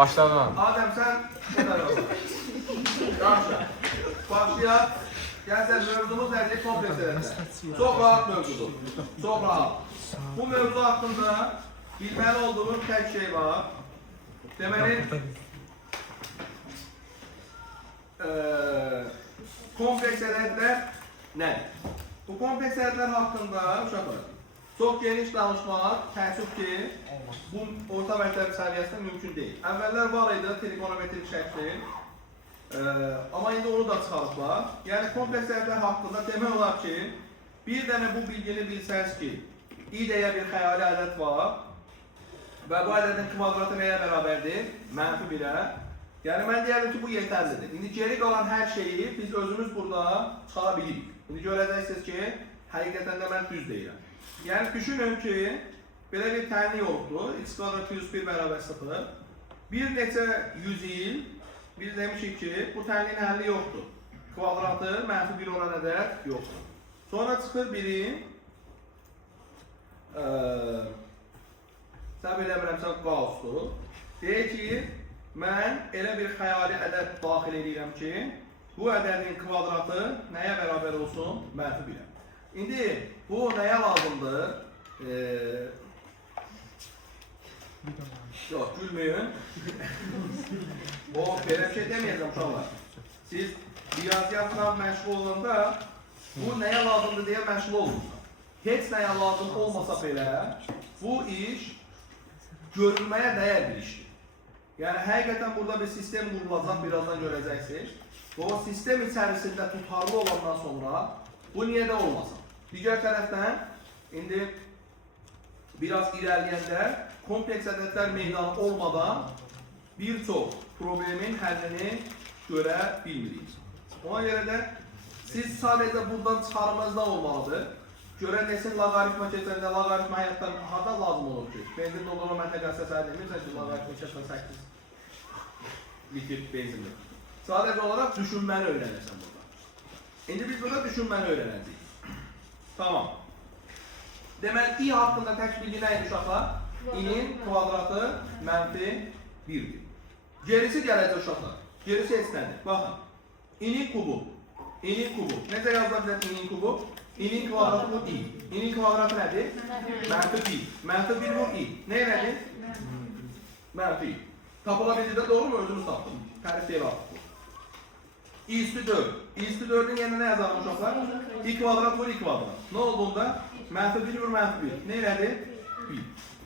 Başladım. Adem sen ne tarafa? Yaxşı. Başlayaq. Gəlsən mövzumuz nədir? Kompleks ədədlər. Çox rahat mövzudur. Çox rahat. Bu mövzu haqqında bilməli olduğumuz tək şey var. Deməli, kompleks ədədlər nədir? Bu kompleks ədədlər haqqında uşaqlar çox geniş danışmaq, təəssüf ki, bu orta məktəb səviyyəsində mümkün deyil. Əvvəllər var idi trigonometrik şəkli, amma indi onu da çıxarıblar. Yəni kompleks ədədlər haqqında demək olar ki, bir dənə bu bilgini bilsəniz ki, i deyə bir xəyali ədəd var və bu ədədin kvadratı nəyə bərabərdir? -1-ə. Yəni mən deyərdim ki, bu yetərlidir. İndi geri qalan hər şeyi biz özümüz burada çıxara bilirik. İndi görəcəksiniz ki, həqiqətən də mən düz deyirəm. Yəni düşünün ki, belə bir tənlik olubdur. X kvadrat + 1 bərabər 0. Bir neçə 100 il biz demişik ki, bu tənliyin həlli yoxdur. Kvadratı -1 olan ədəd yoxdur. Sonra çıxır biri, səhv eləmirəmsə qausdur. Deyir ki, mən elə bir xəyali ədəd daxil edirəm ki, bu ədədin kvadratı nəyə bərabər olsun? -1-ə. İndi bu nəyə lazımdır? Yox, gülməyin. O, belə bir şey deməyəcəm uşaqlar. Siz riyaziyyatla məşğul olanda bu nəyə lazımdır deyə məşğul olursunuz. Heç nəyə lazım olmasa belə bu iş görülməyə dəyər bir işdir. Yəni həqiqətən burada bir sistem qurulacaq, birazdan görəcəksiniz. O sistem içərisində tutarlı olandan sonra bu niyə də olmasın? Digər tərəfdən indi biraz irəliyəndə kompleks ədədlər meydanı olmadan bir çox problemin həllini görə bilmirik. Ona görə də siz sadəcə buradan çıxarımızda olmalıdır. Görə desin, logaritma keçəndə, logaritma həyatdan harada lazım olur ki? Benzin doldurma məntəqəsi səhər demirsən ki, logaritma keçən 8 litir benzindir. Sadəcə olaraq düşünməni öyrənirsən burada. İndi biz burada düşünməni öyrənəcəyik. Tamam. Deməli, i haqqında tək bilgi nə idi uşaqlar? İ'nin kvadratı -1'dir. Gerisi gələcək uşaqlar. Gerisi heç nədir? Baxın. İ'nin kubu. İ'nin kubu. Necə yazılır bizə i'nin kubu? İ'nin kvadratı bu i. İ'nin kvadratı nədir? -1. -1 bu i. Ne nədir? -i. Tapıla bildidə doğru mu? Özünüz tapdınız. Tərif deyil artıq bu. i üstü 4. i üstü 4'ün yerine ne yazalım uşaqlar? i kvadrat vur i kvadrat. Ne olduğunda? -1 vur -1. Ne elədi? 1.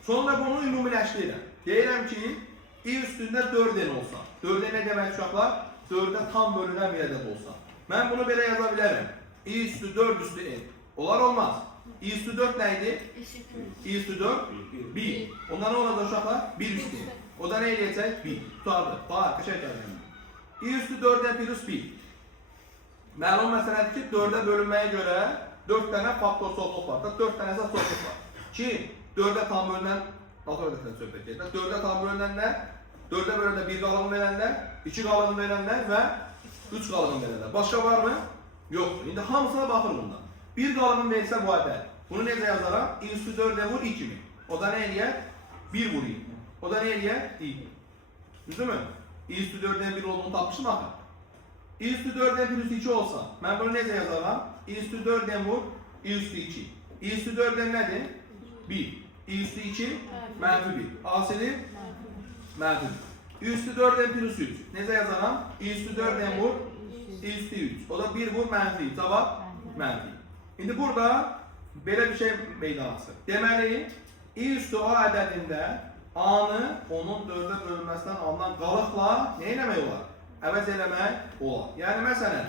Sonra bunu ümumiləşdirirəm. Deyirəm ki, i üstündə 4n olsa. 4n ne demək uşaqlar? 4'ə tam bölünən bir ədəd olsa. Mən bunu belə yaza bilərəm. i üstü 4 üstü n. Olar olmaz. i üstü 4 neydi? i üstü 4 1. Onda ne olacaq uşaqlar? 1 üstü. O da ne eləyəcək? 1. Tutardı. Bax, qəşəng gəldim. i üstü 4n + 1. Məlum məsələdir ki, 4'ə bölünməyə görə 4 dənə faktor soğuqluq var. 4 dənə əsas soğuqluq var. Ki, 4'ə tam bölünən, naturalikdən söhbət edir. 4'ə tam bölünənlər, 4'ə bölünəndə 1 qalığın verənlər, 2 qalığın verənlər və 3 qalığın verənlər. Başqa var mı? Yoxdur. İndi hamısına baxır bunda. 1 qalığın verirsə bu ədəd. Bunu necə yazaram? i üstü 4'ə vur i kimi. O da nə eləyər? 1 vur i. O da nə eləyər? i. Düzdür mü? i üstü 4'ə 1 olduğunu tapmışım axı. i üstü 4n + 2 olsa, mən bunu necə yazaram? i üstü 4n vur, i üstü 2. i üstü 4n nədir? 1. i üstü 2, -1. Asili, -1. i üstü 4n + 3. Necə yazaram? i üstü 4n vur, i üstü 3. O da 1 vur, -. Cavab, -. İndi burada belə bir şey meydana çıxır. Deməli, i üstü a ədədində a-nı onun 4'ə bölünməsindən alınan qalıqla nə eləmək olar? Əvəz eləmək olar. Yəni məsələn,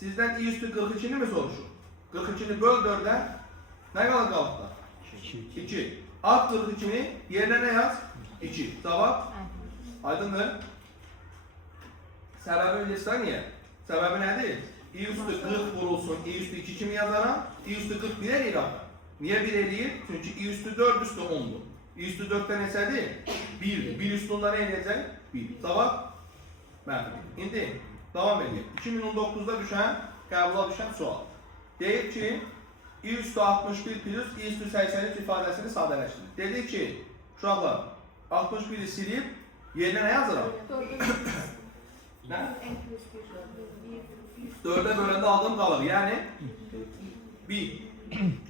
sizdən i üstü 42'ni mi soruşur? 42'ni böl 4'ə nə qalır qalıqda? 2. At 42'ni yerine ne yaz? 2. Cavab? Aydındır. Səbəbi bilirsən niyə? Səbəbi nədir? i üstü 40 vurulsun, i üstü 2 kimi yazaram, i üstü 41 eləyir axı. Niyə 1 eləyir? Çünki i üstü 4 üstü 10'dur. i üstü 4'də neçədir? 1'dir. 1 üstü onda nə eləyəcək? 1. Cavab? Məhdud. İndi davam edeyim. 2019'da düşən, qəbula düşən sual. Deyir ki, i üstü 61 + i üstü 83 ifadəsini sadələşdirir. Dedi ki, uşaqlar 61'i silib Yerine ne yazırım? Nə? 4'e böləndə aldığım qalır. Yəni 1.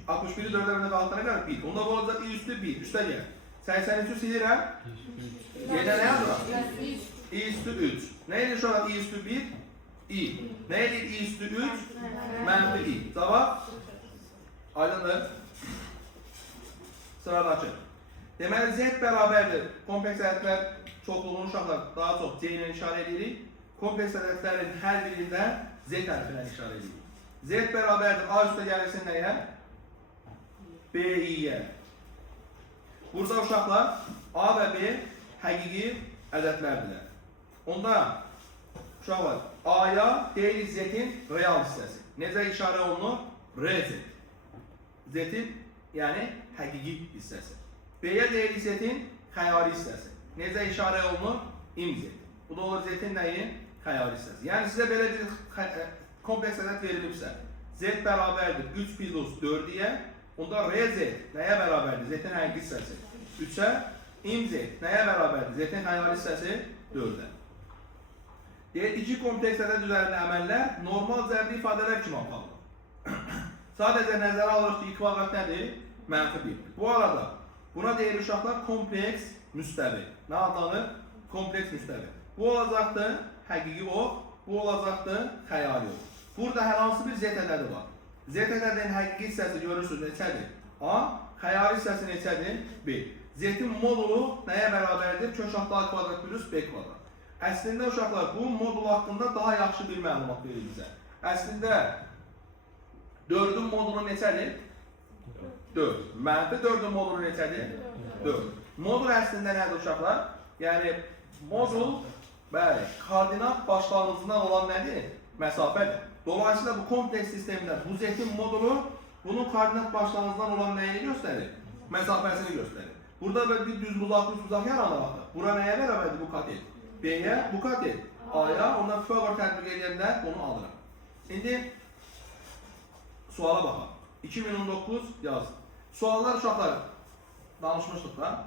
61'i 4'e böləndə qaldığına qədər 1. Onda bu olacaq i üstü 1. Üstə gəl. 83'ü silirəm. Yerine ne yazırım? i üstü 3. Ne edir şu an i üstü 1? i. Ne edir i üstü 3? Mənfi i. Cavab? Aydındır. Sıradakı. Deməli z bərabərdir. Kompleks ədədlər çoxluğunu uşaqlar daha çox c ilə işarə edirik. Kompleks ədədlərin hər birində z hərfinə işarə edirik. Z bərabərdir a üstə gəlirsin nəyə? b-yə. Burada uşaqlar a və b həqiqi ədədlərdirlər. Onda uşaqlar a-ya deyirik z-in real hissəsi. Necə işarə olunur? rz. Z-in yəni həqiqi hissəsi. B-yə deyirik z-in xəyali hissəsi. Necə işarə olunur? imz. Bu da olur z-in nəyi? Xəyali hissəsi. Yəni sizə belə bir kompleks ədəd verilibsə, z bərabərdir 3 plus 4-yə, onda rz nəyə bərabərdir? Z-in həqiqi hissəsi 3-ə, imz nəyə bərabərdir? Z-in xəyali hissəsi 4-ə. Deyək, iki kompleks ədəd üzərində əməllər normal cəbri ifadələr kimi aparılır. Sadəcə nəzərə alırıq ki, kvadrat nədir? Mənfi 1. Bu arada buna deyilir uşaqlar kompleks müstəvi. Nə adlanır? Kompleks müstəvi. Bu olacaqdır həqiqi ox, bu olacaqdır xəyali ox. Burada hər hansı bir z ədədi var. Z ədədinin həqiqi hissəsi görürsünüz neçədir? A, xəyali hissəsi neçədir? B. Z-in modulu nəyə bərabərdir? Kök altı a kvadrat plus b kvadrat. Əslində uşaqlar bu modul haqqında daha yaxşı bir məlumat verir bizə. Əslində 4-ün modulu neçədir? 4. Mənfi 4-ün modulu neçədir? 4. Modul əslində nədir uşaqlar? Yəni modul, bəli, koordinat başlanğıcından olan nədir? Məsafədir. Dolayısıyla bu kompleks sistemdə bu z-in modulu bunun koordinat başlanğıcından olan nəyini göstərir? Məsafəsini göstərir. Burada bir düz uzaq yaranır. Bura nəyə bərabərdir bu katet? B-yə bu katet. A-ya ondan Pythagor tətbiq edəndə onu alıram. İndi suala baxaq. 2019 yaz. Suallar uşaqlar danışmışdıq da.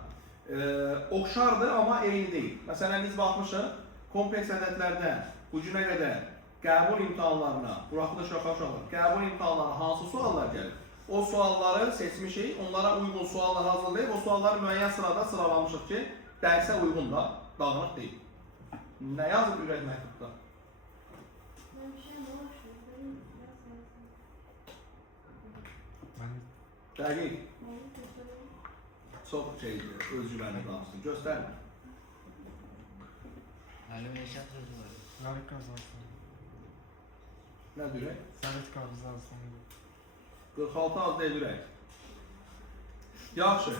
Oxşardır amma eyni deyil. Məsələn biz baxmışıq kompleks ədədlərdən bu günə qədər qəbul imtahanlarına, buraxılış uşaqlar, qəbul imtahanlarına hansı suallar gəlir? O sualları seçmişik, onlara uyğun suallar hazırlayıb, o sualları müəyyən sırada sıralamışıq ki, dərsə uyğun da, dağınıq deyil. Nə yazıb ürək məktubda? Dəqiq. Çox şeydir, özgüvənli danışsın. Göstərmə. Əlim eşən sözü var. Zarif qazansın. Nə ürək? Zarif qazansın. 46 az deyil ürək. Yaxşı.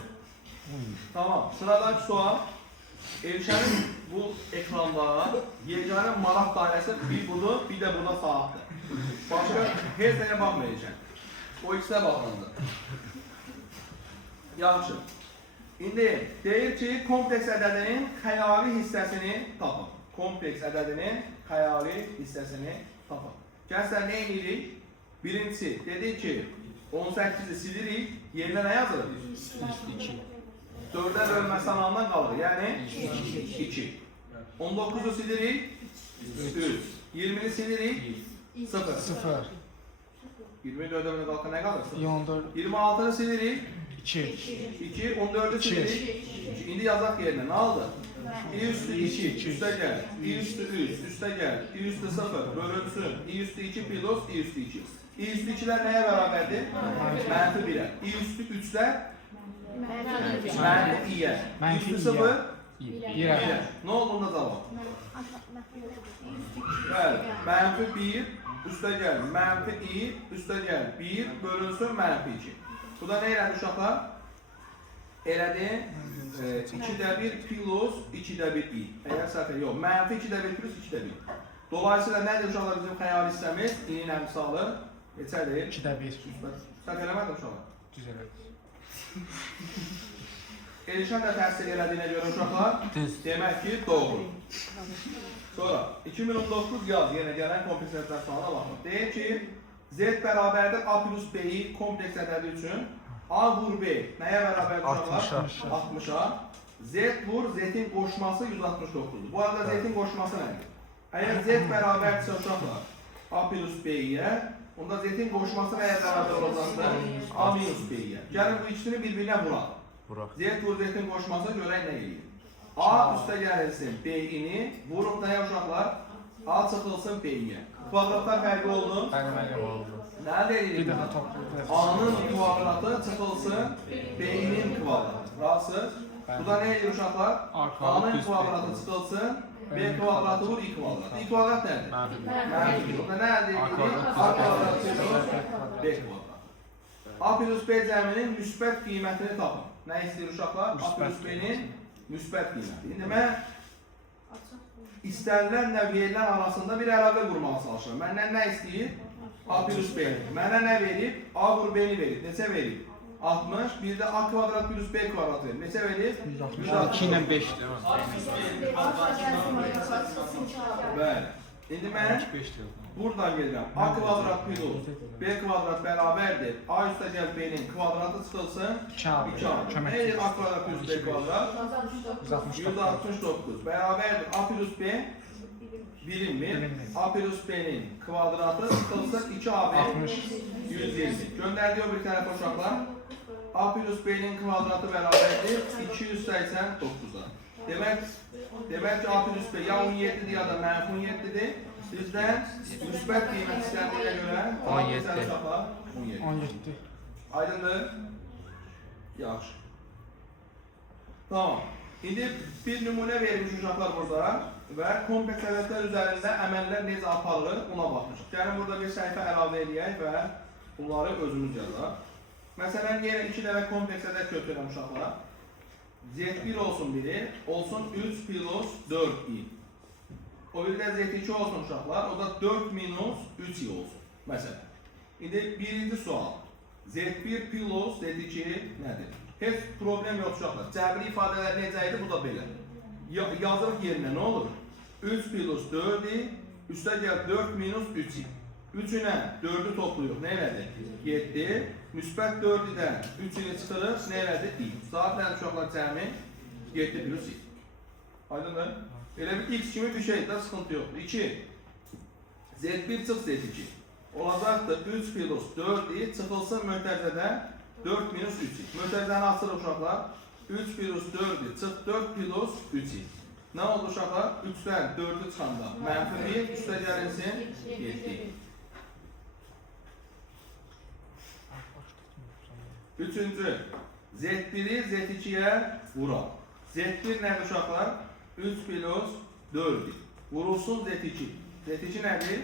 Tamam, sıradaki sual. Elşənin bu ekranda yeganə maraq dairəsi bir budur, bir də burada saatdır. Başqa heç nəyə baxmayacaq. O ikisinə baxmalıdır. Yaxşı. İndi deyir ki, kompleks ədədinin xəyali hissəsini tapın. Kompleks ədədinin xəyali hissəsini tapın. Gəlsən nə edirik? Birincisi, dedik ki, 18'i silirik, yerine ne yazılır? 2. 4'e bölme sanalından kalır, yani 2. 19'u silirik, 3. 20'ni silirik, 0. 0. 20'yi 4'e bölme kalkan ne kalır? 14. 26'ı silirik, 2. 2. 14'ü silirik, 2. İndi yazak yerine ne aldı? i üstü 2, üste gel. i üstü 3, üste gel. i üstü 0, bölünsün. i üstü 2 plus i üstü 2. i üstü 2'ler neye beraberdi? Mənfi 1'e. i üstü 3'ler mənfi 2'ye. i üstü 0 1'e. Ne olduğunda zaman? Bəli, mənfi 1, üste gel. Mənfi i, üste gel. 1 bölünsün mənfi 2. Bu da ne elədi uşaqlar? Elədi 2'də 1 plus 2'də 1 i. Eğer səhv yox, mənfi 2'də 1 plus 2'də 1. Dolayısıyla nədir uşaqlar bizim xəyali hissəmiz? İ'nin əmsalı neçədir? 2'də 1. Səhv eləmədim uşaqlar. Düz elə. Elşən də təhsil elədiyinə görə uşaqlar demək ki, doğru. Sonra 2019 yaz yenə gələn kompleks ədədlər sualına baxın. Deyir ki, z bərabərdir a plus b-yi kompleks ədədi üçün a vur b nəyə bərabərdir uşaqlar? 60'a. Z vur Z'in qoşması 169'dur. Bu arada Z'in qoşması nədir? Əgər Z bərabərdirsə uşaqlar A plus B-yə, onda Z'in qoşması nəyə bərabər olacaqdır? A minus B-yə. Gəlin bu ikisini bir-birinə vuraq. Z vur Z'in qoşması görək nə eləyir? A üstə gəlirsin B-ini, vuruq nəyə uşaqlar? A çıxılsın B-yə. Kvadratlar fərqli oldu. Nə deyilir? A-nın kvadratı çıxılsın B-nin kvadratı. Razısınız? Bu da nə edir uşaqlar? A-nın kvadratı çıxılsın B kvadratı vur I kvadratı. I kvadrat nədir? Mənfidir. Bu da nə əldə edilir? A kvadratı plus B kvadratı. A plus B cəminin müsbət qiymətini tapın. Nə istəyir uşaqlar? A plus B-nin müsbət qiyməti. İndi mən istənilən nəviyyələr arasında bir əlaqə qurmağa çalışıram. Məndən nə istəyir? A plus B. Mənə nə verib? A vur B-ni verib. Neçə verib? 60. Bir də A kvadrat plus B kvadrat verib. Neçə verib? 2 ilə 5 deyil. Bəli. İndi mən buradan gedirəm. A kvadrat plus B kvadrat bərabərdir. A üstə gəl B-nin kvadratı çıxılsın 2A. Nə edir A kvadrat plus B kvadrat? 169. Bərabərdir. A plus B bilinmir. A plus B'nin kvadratı çıxılsın 2AB 120. Göndərdiyi o bir tərəf uşaqlar. A plus B'nin kvadratı bərabərdir 289'a. Demək ki A plus B ya 17'dir ya da mənfi 17'dir. Bizdən müsbət qiymət istəndiyinə görə 17. Aydındır? Yaxşı. Tamam. İndi bir nümunə vermiş uşaqlar burada və kompleks ədədlər üzərində əməllər necə aparılır ona baxmışıq. Gəlin burada bir səhifə əlavə edək və bunları özümüz yazaq. Məsələn, yenə 2 dənə kompleks ədəd götürürəm uşaqlar. Z1 olsun biri, olsun 3 plus 4i. O bir də Z2 olsun uşaqlar, o da 4 minus 3i olsun. Məsələn. İndi birinci sual. Z1 plus Z2 nədir? Heç problem yox uşaqlar. Cəbri ifadələr necə idi? Bu da belə. Yazırıq yerinə nə olur? 3 plus 4i, üstə gəl 4 minus 3i. 3 ilə 4'ü topluyoruz. Ne elədi? 7. Müsbət 4'dən 3'ünü çıxırıq. Ne elədi? I. Zaten uşaqlar cəmi 7 plus i. Aydındır? Elə bir x kimi bir şeydir, sıxıntı yoxdur. 2. Z1 çıx Z2. Olacaqdır 3 plus 4i çıxılsın mötərizədən 4 minus 3i. Mötərizəni açırıq uşaqlar. 3 plus 4i çıx 4 plus 3i. Nə oldu uşaqlar? 3'dən 4'ü çıxanda mənfi 1, üstə gəlinsin 7. Üçüncü, Z1'i Z2'ye vuraq. Z1 nədir uşaqlar? 3 plus 4'i. Vurulsun Z2. Z2 nədir?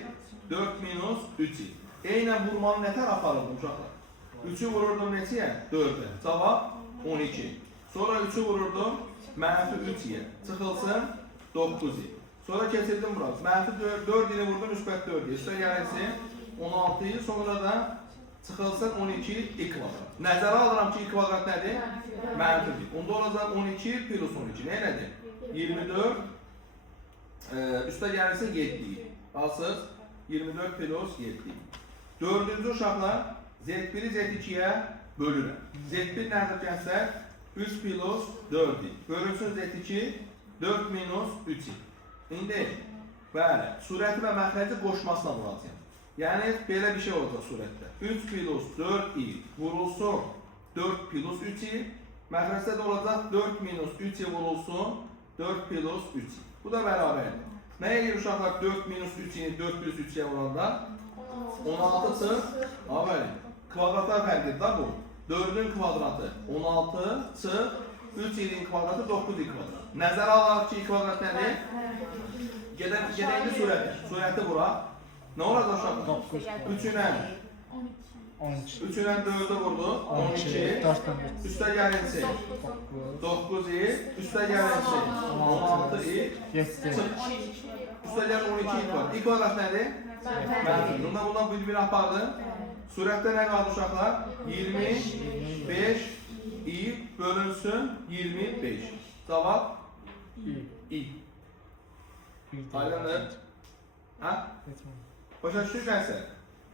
4 minus 3'i. Eynən vurmanı nə tərəf aparırdım uşaqlar? 3'ü vururdum neçəyə? 4'e. Cavab 12. Sonra 3'ü vururdum mənfi 3'ye. Çıxılsın 9'i. Sonra keçirdim burası. Mənfi 4'ini vurdum müsbət 4'ye. Üstə gəlirsin 16'yı. Sonra da çıxılsın 12 i kvadrat. Nəzərə alıram ki i kvadrat nədir? Mənfidir. Onda olacaq 12 plus 12. Ne nədir? 24. Üstə gəlirsin 7'yi. Alsız 24 plus 7. Dördüncü uşaqlar Z1'i Z2'ye bölürəm. Z1 nədir gənsək? 3 plus 4'i. Bölünsün Z2 4 minus 3'i. İndi bəli, surəti və məxrəci qoşmasına vuracağım. Yəni belə bir şey olacaq surətdə. 3 plus 4i vurulsun 4 plus 3i. Məxrəcdə də olacaq 4 minus 3i vurulsun 4 plus 3i. Bu da bərabərdir. Nə edir uşaqlar 4 minus 3i'ni 4 plus 3i'yə vuranda? 16 çıx. Aferin. Kvadratlar fərqidir da bu. 4'ün kvadratı 16 çıx. 3i'nin kvadratı 9i kvadrat. Nəzərə alaraq ki i kvadrat nədir? Gedəyində surəti. Surəti vuraq. Ne olacaq uşaqlar? 3'ünə 4'ü vurdu. 12. Üstə gəlinsin 9i. Üstə gəlinsin 16i. Üstə gəlin 12 i var. I kvadrat nədir? Mənfi. Bundan bir apardı. Surətdə nə qaldı uşaqlar? 25 i bölünsün 25. Cavab i. Aydındır? Hə? Başa düşürsə,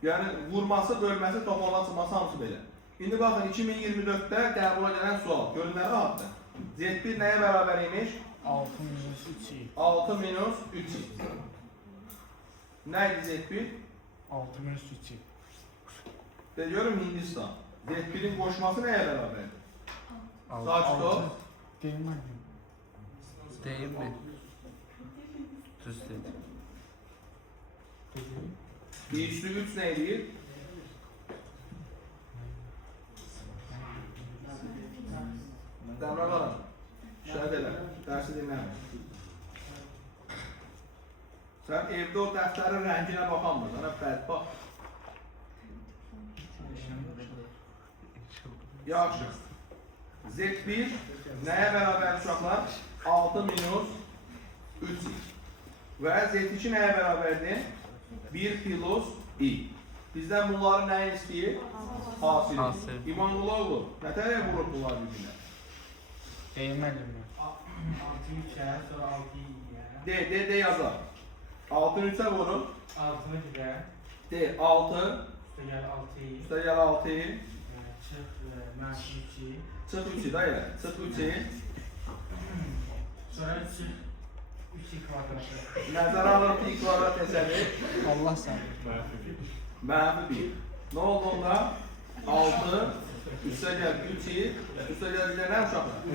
yəni vurması, bölməsi, toplaması, çıxması hamısı belə. İndi baxın 2024'də qəbula gələn sual. Görün nə rahatdır? Z1 nəyə bərabər imiş? 6 minus 3i. 6 minus 3i. Nə idi Z1? 6 minus 3i. De görüm Hindistan. Z1'in qoşması nəyə bərabərdir? Altı. Sakit ol. Değil mi? Değil mi? Düz dedi. Değil. 1 üstü 3 nə edir? Dəmrə qalan. Şəhət elə. Dərsi dinləmə. Sən evdə o dəftərin rənginə baxanmır. Sənə bədbax. Yaxşı. Z1 nəyə bərabər uşaqlar? 6 minus 3i. Və Z2 nəyə bərabərdir? 1 plus i. Bizdən bunların nəyi istəyir? Hasili. Hasil. İmanqulaoğlu, nə tərəyə vurur bunlar bir-birinə? Değil mi? 6'yı 3'e sonra 6'yı 2'ye. De yazar. 6'ın 3'e vurur. 6'ını 2'ye. De 6, Üste gel 6'yı. üstə gəl 6'yı. Çık menfi 3'yi. Çıx 3'i da elə. Çıx 3'i. Sonra çık 3'yi kvadratı. Nəzərə alır ki, kvadrat hesabı. Allah sen. Mənfi 1. Nə oldu onda? 6, üstə gəl 3'i. Üstə gəl bir də nə uşaqlar? 3.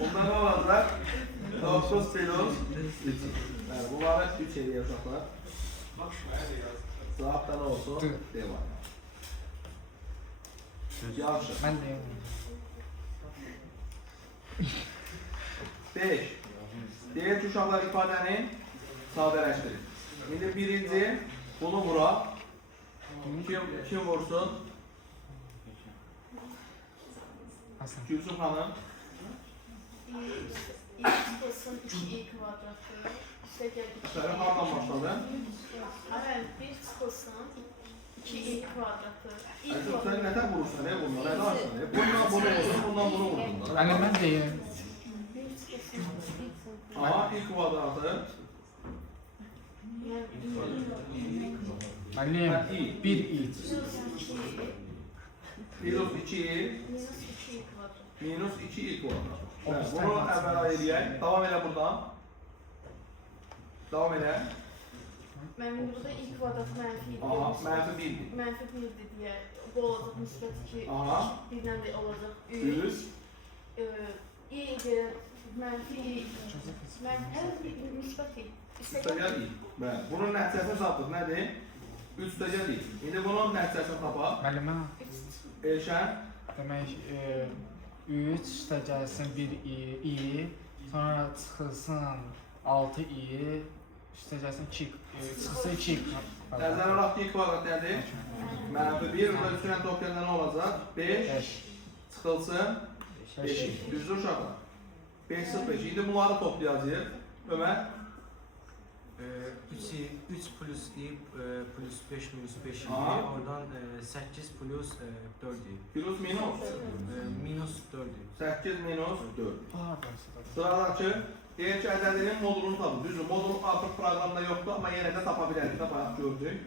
Bundan nə olacaq? 9 plus 3. Bunları 3 eləyək uşaqlar. Saatda nə olsun? Devam. Yaxşı. Ben değil mi? 5. Deyək ki, uşaqlar ifadəni sadələşdirir. İndi birinci bunu vura. Kim vursun? Hasan. Gülsün xanım. İ olsun 2i kvadratı. Üstə gəl 2i. Sənin hardan başladı? Əvvəl 1 çıxılsın 2i kvadratı. İ Sən kvadratı. nətə vurursan, nə bunlar? Nə danışsan? Bundan bunu vursun, bundan bunu vursun. Yani ben değil. 1 çıxılsın 2i Aha, i kvadratı. Alim. 1 i. Minus 2i. Minus 2i Minus 2i kvadrat. minus 2i kvadrat. Bunu əvvəl eləyək. Davam elə buradan. Davam elə. Mənim burada i kvadratı mənfi 2. Aha, mənfi 1-dir. Mənfi 1-dir deyə bu olacaq müsbət 2. Aha. Birdən də olacaq 3. 100. i görə mənfi i. Mənfi müsbət i. Üstəgəl i. Bəli. Bunun nəticəsini tapdıq. Nədir? Üstəgəl i. İndi bunun nəticəsini tapaq. Müəllimə, Elşən. demək 3 üstə gəlsin 1 i, sonra çıxılsın 6 i, üstə gəlsin 2, çıxılsın 2 i. Nəzərə alaq ki, kvadrat nədir? Mənfi 1, burada üstünə toplayanda nə olacaq? 5, 5. çıxılsın 5. Düzdür uşaqlar. 5 0 5. İndi bunları toplayacağıq. Ömər. 3 plus i plus 5 minus 5 i. Aha. Oradan 8 plus 4 i. Plus minus. Minus 4 i. 8 minus 4. Pardon. Sıradakı. Deyək ki, ədədinin modulunu tapın. Düzdür, modul artıq proqramda yoxdur, amma yenə də tapa bilərik. Bayaq gördük.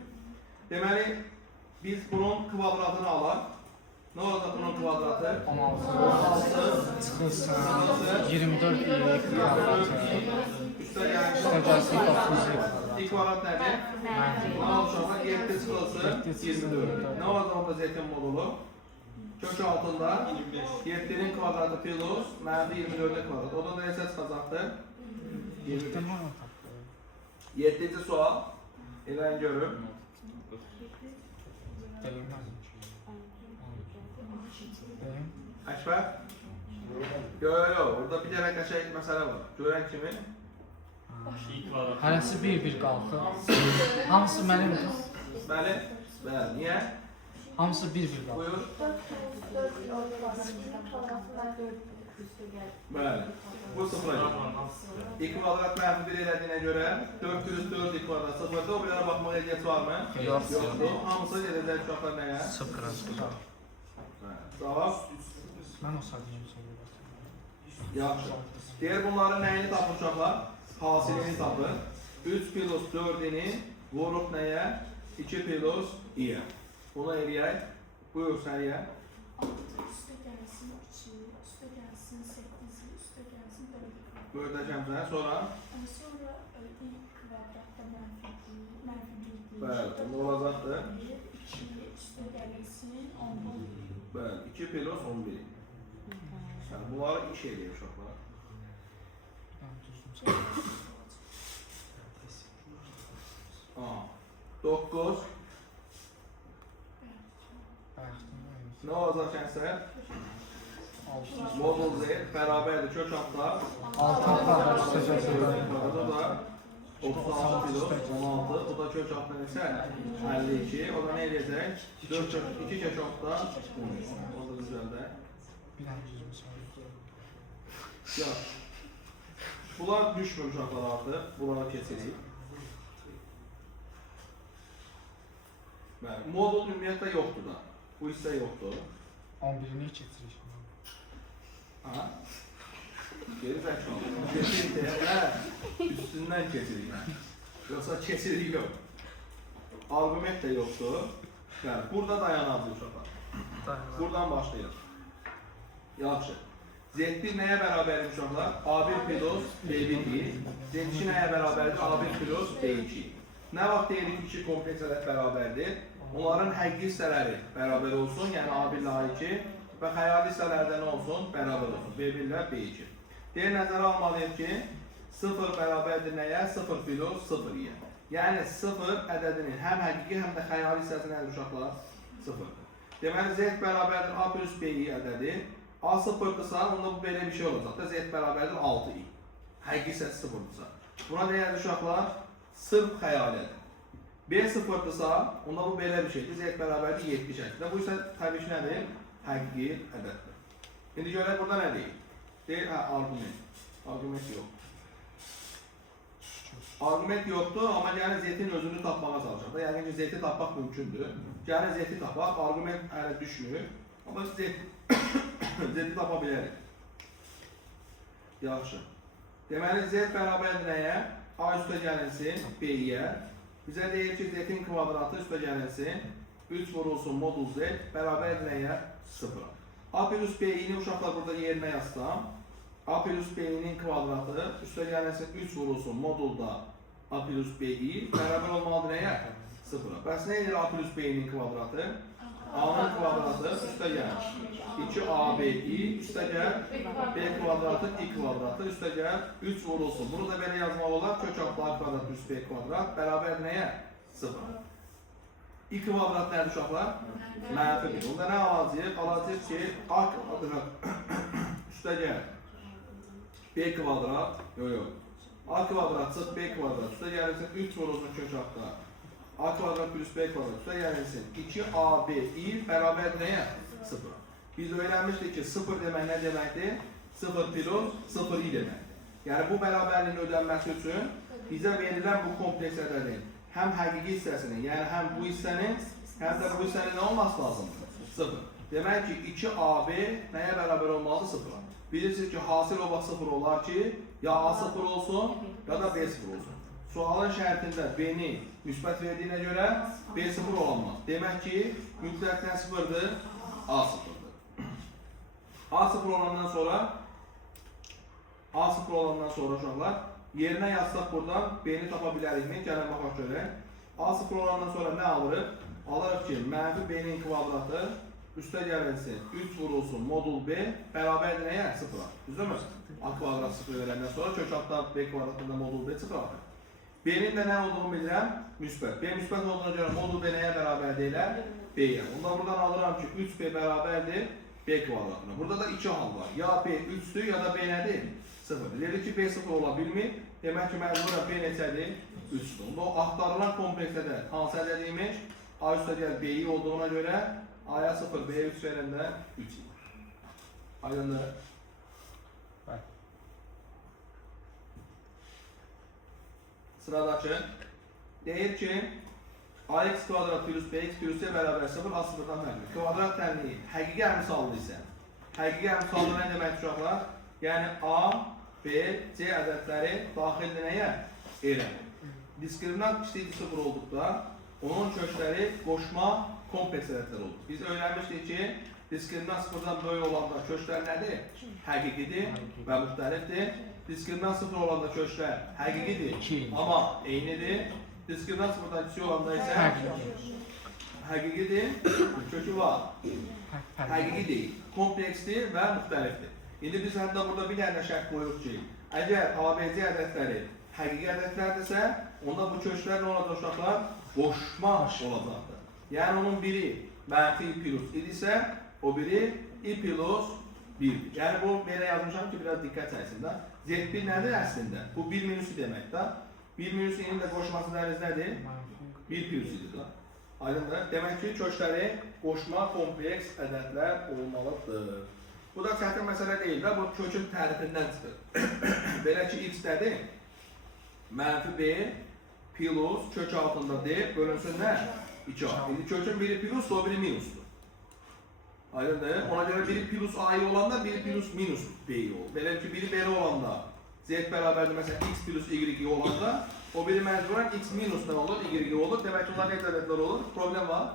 Deməli, biz bunun kvadratını alaq. Nə olacaq bunun kvadratı? 16. 16. Çıxılsın Çıxılsın. 24 i kvadratı. Üstə gəlsin. Üstə gəlsin 9 i. İlk kvadrat nədir? Nə olacaq? 7 çıxılsın 24. Nə olacaq onda zeytin modulu? Kök altında 7'nin kvadratı plus mənfi 24'ün kvadratı. Oradan da nesə çıxacaqdır? 25. 7-ci sual. Elən görüm. Deyim mən. Deyim. Əkbər? Yo. Orada bir dənə qəşəng məsələ var. Görən kimi. Hərəsi bir qalxır. Hamısı mənimdir. Bəli. Bəli. Niyə? Hamısı bir qalxır. Buyur. 4 kvadratından 4 üstə gəl. Bəli. Bu sıfıra görə. İlk kvadrat mənfi 1 elədiyinə görə 4 plus 4 ilk kvadrat sıfırda. O bilərə baxmağa ehtiyac varmı? Yoxdur. Hamısı gedəcək uşaqlar nəyə? Sıfıra. Cavab. Mən o sadiyini söyləyirəm. Yaxşı. Deyir bunların nəyini tapın uşaqlar? Hasilini tapın. 3 plus 4'ini vurup nəyə? 2 plus i'yə. Bunu eləyək. Buyur Səriyə. 6 üstə gəlsin 2, üstə gəlsin 8, üstə gəlsin 4. Möhtəşəmsən. Sonra? Sonra i kvadratda mənfi 1. Bəli, bu olacaqdır. 2 üstə gəlsin 11. Bəli, 2 plus 11. Yəni, bunları iş eləyir uşaqlar. Bir dənə düzgün. 9. Bayaqdan oyun. Nə olacaq kənsər? 6. Modul Z bərabərdir kök altda. 6 kvadrat üstə gəlsin. Burada da 36 kilo, 16. O da kök altda neçə? 52. O da nə eləyəcək? 2 kök altda 13. O da düzəldə. Bir dənə düzgün soru. Yaxşı. Bunlar düşmür uşaqlar artıq. Bunlara keçirik. Bəli, modul ümumiyyətlə yoxdur da. Bu hissə yoxdur. 11-ni keçirik. Ha? Geri zəkalı. Keçirik deyə, hə, üstündən keçirik. Yoxsa keçirik yox. Argument də yoxdur. Yəni, burada dayanacaq uşaqlar. Buradan başlayır. Yaxşı. Z1 nəyə bərabərdir uşaqlar? A1 plus B1-dir. Z2 nəyə bərabərdir? A1 plus B2. Nə vaxt deyirik ki, iki kompleks ədəd bərabərdir? Onların həqiqi hissələri bərabər olsun, yəni A1 ilə A2 və xəyali hissələrdə nə olsun? Bərabər olsun, B1 ilə B2. Deyir, nəzərə almalıyıq ki, 0 bərabərdir nəyə? 0 plus 0-yə. Yəni 0 ədədinin həm həqiqi, həm də xəyali hissəsi nədir uşaqlar? 0-dır. Deməli, Z bərabərdir A plus B-i ədədi. A 0-dırsa, onda bu belə bir şey olacaq da, Z bərabərdir 6-i. Həqiqi hissəsi 0-dırsa. Buna deyək uşaqlar, sırf xəyalidir. B 0-dırsa, onda bu belə bir şeydir. Z bərabərdir 7 şəkildə. Bu isə təbii ki, nədir? Həqiqi ədəddir. İndi görək, burada nə deyil? Deyil, argument. Argument yox. Argument yoxdur, amma yəni Z-in özünü tapmağa çalışaq da. Yəni ki, Z-i tapmaq mümkündür. Yəni Z-i tapaq, argument hələ düşmür. Amma Z-i tapa bilərik. Yaxşı. Deməli, Z bərabərdir nəyə? A üstə gəlinsin B-yə. Bizə deyir ki, Z-in kvadratı üstə gəlinsin. 3 vurulsun modul Z bərabərdir nəyə? 0. A plus B-ini uşaqlar burada yerinə yazsam. A plus B-inin kvadratı üstə gəlinsin 3 vurulsun modulda A plus B-i bərabər olmalıdır nəyə? 0. Bəs nə edir A plus B-inin kvadratı? A-nın kvadratı üstə gəl 2AB-i üstə gəl B kvadratı I kvadratı üstə gəl 3 vurulsun. Bunu da belə yazmaq olar. Kök altı A kvadrat plus B kvadrat bərabər nəyə? 0. I kvadrat nədir uşaqlar? Mənfi 1. Onda nə alacaq? Alacaq ki A kvadrat üstə gəl B kvadrat A kvadrat çıx B kvadrat üstə gəlirsin 3 vurulsun kök altı A kvadrat plus B kvadrat üstə gəlinsin 2AB-i bərabər nəyə? 0. Biz öyrənmişdik ki 0 demək nə deməkdir? 0 plus 0-i deməkdir. Yəni bu bərabərliyin ödənməsi üçün bizə verilən bu kompleks ədədin həm həqiqi hissəsinin, yəni həm bu hissənin, həm də bu hissənin nə olması lazımdır? 0. Demək ki 2AB nəyə bərabər olmalıdır? 0-a. Bilirsiniz ki hasil oba 0 olar ki ya A 0 olsun ya da B 0 olsun. Sualın şərtində B-ni müsbət verdiyinə görə B 0 olamaz. Demək ki, mütləqdən 0-dır, A 0-dır. A 0 olandan sonra uşaqlar, yerinə yazsaq buradan B-ni tapa bilərikmi? Gəlin baxaq görək. A 0 olandan sonra nə alırıq? Alırıq ki, mənfi B-nin kvadratı üstə gəlinsin, 3 vurulsun modul B bərabərdir nəyə? 0-a. Düzdürmü? A kvadrat 0 verəndən sonra kök altdan B kvadratında modul B 0 alır. B-nin də nə olduğunu bilirəm? Müsbət. B müsbət olduğuna görə modul B nəyə bərabər deyilər? B-yə. Ondan buradan alıram ki 3B bərabərdir B kvadratına. Burada da 2 hal var. Ya B 3'dür ya da B nədir? 0. Dedik ki B 0 ola bilmir. Demək ki məcburen B neçədir? 3'dür. Onda o axtarılan kompleksdə də hansı ədədiymiş? A üstə gəl B-i olduğuna görə A-ya 0, B-yə 3 verəndə 3. Aydındır. Sıradakı deyir ki AX kvadrat plus BX plus C bərabər 0 A 0-dan fərqli. Kvadrat tənliyi həqiqi əmsallı isə. Həqiqi əmsallı nə demək uşaqlar? Yəni A, B, C ədədləri daxildir nəyə? Elə. Diskriminant kiçik 0 olduqda onun kökləri qoşma kompleks ədədlər olur. Biz öyrənmişdik ki, diskriminant sıfırdan böyük olanda köşklər nədir? Həqiqidir və müxtəlifdir. Diskriminant sıfır olanda köşklər həqiqidir, amma eynidir. Diskriminant sıfırdan kiçik olanda isə həqiqidir, kökü var. Həqiqi deyil, kompleksdir və müxtəlifdir. İndi biz hətta burada bir dənə şərt qoyuruq ki, əgər ABC ədədləri həqiqi ədədlərdirsə, onda bu köşklər nə olacaq uşaqlar? Qoşma olacaqdır. Yəni onun biri mənfi i plus idisə, o biri i plus 1'dir. Yəni bu belə yazmışam ki, biraz diqqət çəksin də. Z1 nədir əslində? Bu 1 minusu deməkdir. 1 minus i'nin də qoşması dəriniz nədir? 1 plus idir də. Aydındır. Demək ki, köşkləri qoşma kompleks ədədlər olmalıdır. Bu da çətin məsələ deyil də, bu kökün tərifindən çıxır. Belə ki, x nədir? Mənfi b plus kök altında d bölünsün nə? 2a. İndi kökün biri plus, o biri minusdur. Aydındır. Ona görə biri plus a'yı olanda, biri plus minus b'yi olur. Belə ki, biri belə olanda, z bərabərdir, məsələn, x plus y olanda, o biri məcburen x minus nə olur, y olur. Demək ki, onlar necə ədədlər olur? Problem var?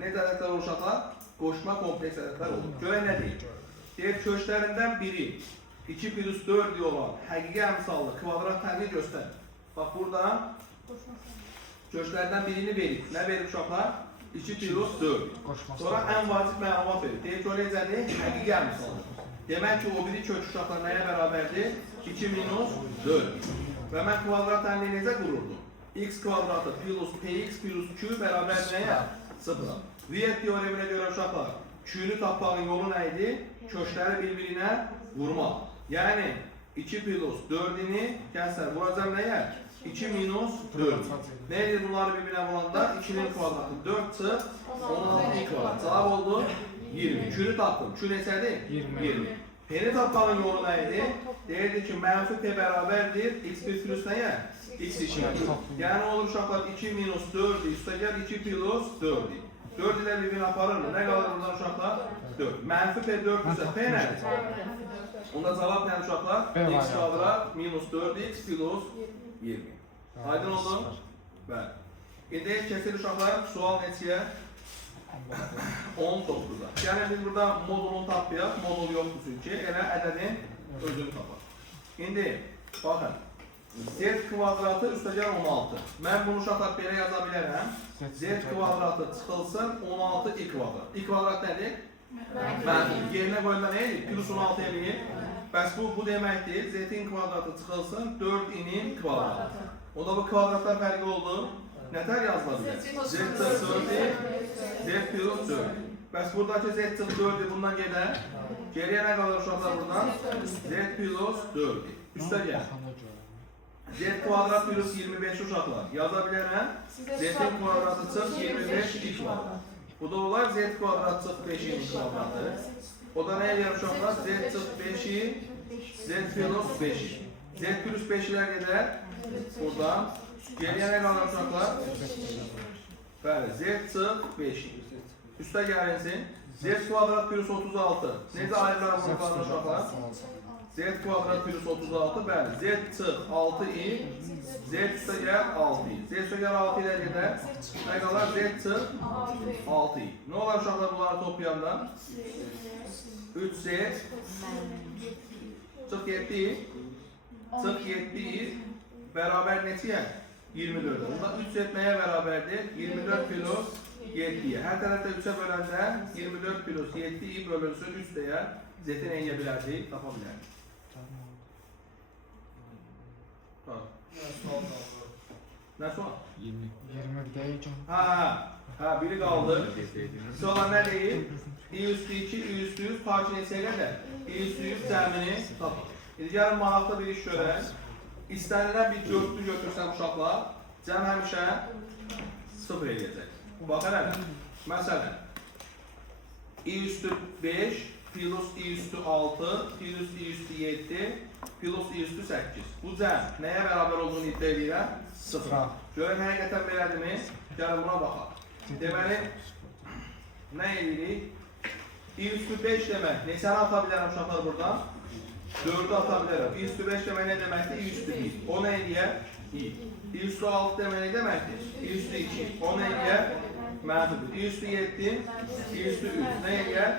Necə ədədlər olur uşaqlar? Qoşma kompleks ədədlər olur. Görək nə deyil? Deyək, köşklərindən biri 2 plus 4 olan həqiqi əmsallı kvadrat tənli göstərir. Bax, burada köşklərdən birini verib. Nə verib uşaqlar? 2 plus 4. Sonra ən vacib məlumat verir. Deyək ki, o necədir? Həqiqi əmsallı. Demək ki, o biri kök uşaqlar nəyə bərabərdir? 2 minus 4. Və mən kvadrat tənliyi necə qururdum? X kvadratı plus px plus q bərabər nəyə? 0. Viyet teoreminə görə uşaqlar, Q-nü tapmağın yolu nə idi? Köşkləri bir-birinə vurmaq. Yəni, 2 plus 4'ini gənslər vuracam nəyə? 2 minus 4. Nə edir bunları bir-birinə vuranda? 2'nin kvadratı 4 çıx, 16 kvadrat. Cavab oldu 20. Q-nü tapdım. Q neçədir? 20. P-ni tapmağın yolu nə idi? Deyirdi ki, mənfi P bərabərdir. X1 plus nəyə? X2. Yəni olur uşaqlar 2 minus 4 üstəgəl 2 plus 4. 4 ilə bir-birini aparır mı? Nə qalır buradan uşaqlar? 4. Mənfi P 4 isə P nədir? Onda cavab nədir uşaqlar? X kvadrat minus 4x plus 20. Aydın oldu? Bəli. İndi keçir uşaqlar sual neçəyə? 19'a. Yəni biz burada modulunu tapıyaq. Modul yoxdur çünki. Elə ədədin özünü tapar. İndi baxın. Z kvadratı üstəgəl 16. Mən bunu uşaqlar belə yaza bilərəm. Z kvadratı çıxılsın 16 i kvadrat. I kvadrat nədir? Mənfi. Yerinə qoyunda nə edir? Plus 16 eləyir. Bəs bu deməkdir. Z-in kvadratı çıxılsın 4 i'nin kvadratı. Onda bu kvadratlar fərqi oldu. Nətər yazıla bilər? Z çıx 4i, Z plus 4. Bəs buradakı Z çıx 4i bundan gedər. Geriyə nə qalır uşaqlar buradan? Z plus 4i. Üstə gəl. Z kvadrat plus 25 uşaqlar. Yaza bilərəm. Z'in kvadratı çıx 25 i kvadrat. Bu da olar Z kvadrat çıx 5'in kvadratı. O da nə edir uşaqlar? Z çıx 5'i, Z plus 5'i. Z plus 5'lər gedər. Buradan. Geriyə nə qalır uşaqlar? Bəli, Z çıx 5'i. Üstə gəlinsin. Z kvadrat plus 36. Necə ayrılar bunu qalır uşaqlar? Z kvadrat plus 36, bəli. Z çıx 6i, Z üstə gəl 6i. Z üstə gəl 6 ilə gedər. Nə qalar? Z çıx 6i. Nə olar uşaqlar bunları toplayanda? 3Z çıx 7i, çıx 7i bərabər neçəyə? 24. Bunda 3Z nəyə bərabərdir? 24 plus 7'ye. Hər tərəfdə 3'ə böləndə 24 plus 7i bölünsün 3 deyə Z-in en bilərdik, tapa bilərdik. Nə sual? 20 deyəcəm. Ha, biri qaldı. Sonra nə deyil? i üstü 2, i üstü 100, parça neçəyə qədər? i üstü 100 cəmini tapaq. İndi gəlin maraqlı bir iş görək. İstənilən bir dörtlü götürsəm uşaqlar, cəm həmişə 0 eləyəcək. Baxın hələ. Məsələn, i üstü 5 plus i üstü 6 plus i üstü 7 plus i üstü 8. Bu cəm nəyə bərabər olduğunu iddia edirəm? 0. Görək həqiqətən belədirmi? Gəlin buna baxaq. Deməli, nə edirik? i üstü 5 demək. Neçəni ata bilərəm uşaqlar buradan? 4'ü ata bilərəm. i üstü 5 demək nə deməkdir? i üstü 1. O nə edir? i. i üstü 6 demək nə deməkdir? i üstü 2. O nə edir? mənfi 1. i üstü 7, i üstü 3. Nəyə gəl?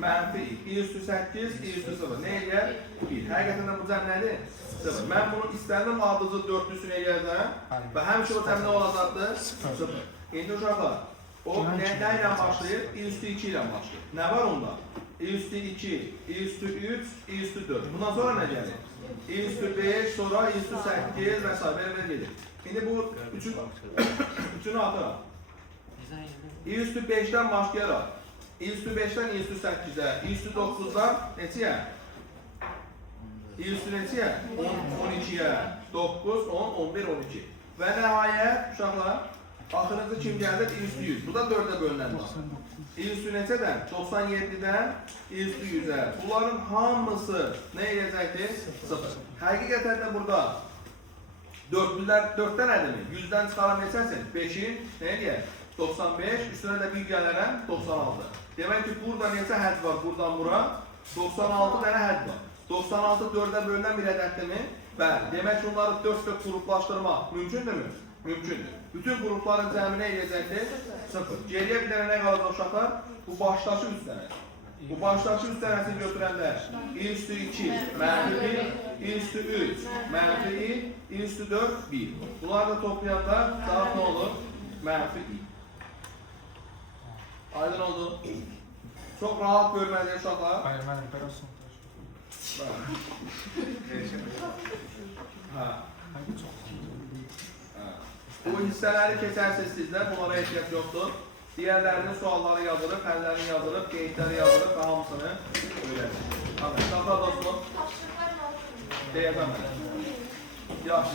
Mənfi i. I üstü 8, i üstü 0. Nəyə gəl? 1. Həqiqətən bu cəm nədir? 0. Mən bunu istədim adlıcı 4-lüsünə gəldən və həmişə o cəm nə olacaqdır? 0. İndi uşaqlar, o nə ilə başlayır? I üstü 2 ilə başlayır. Nə var onda? I üstü 2, i üstü 3, i üstü 4. Bundan sonra nə gəlir? I üstü 5, sonra i üstü 8 və s. Belə gedir. İndi bu üçünü atıram. I üstü 5'ten başlayaraq. I üstü 5'ten I üstü 8'e, I üstü 9'dan neçəyə? I üstü neçəyə? 12'ye, 9, 10, 11, 12. Və nəhayət, uşaqlar, axırıncı kim gəldi? I üstü 100. Bu da 4'e bölünən var. I üstü neçədən? 97'dən I üstü 100'ə. Bunların hamısı nə edəcəkdir? 0. Həqiqətən də burada 4'dən nə demək? 100'dən çıxaran neçəsin? 5'in nə eləyək? 95, üstünə də 1 gələrəm 96. Demək ki, burada neçə hədd var buradan bura? 96 dənə hədd var. 96 4'ə bölünən bir ədəddirmi? Bəli. Demək ki, onları 4 qruplaşdırmaq mümkündürmü? Mümkündür. Bütün qrupların cəmi nə edəcəkdir? 0. Geriyə bir dənə nə qalacaq uşaqlar? Bu başdakı 3 dənə. Bu başdakı 3 dənəsini götürəndə I üstü 2, mənfi 1, I üstü 3, mənfi I, I üstü 4, 1. Bunları da toplayanda cavab nə olur? Mənfi I. Aydın oldu. Çok rahat bölməli uşaqlar. Hayır, mən belə son. Ha. Bu hissələri keçərsiniz sizlər, bunlara ehtiyac yoxdur. Diğerlərinin sualları yazılıb, həllərini yazılıb, qeydləri yazılıb və hamısını öyrənirsiniz. Hadi, şafa dostum. Deyəcəm mən. Yaxşı.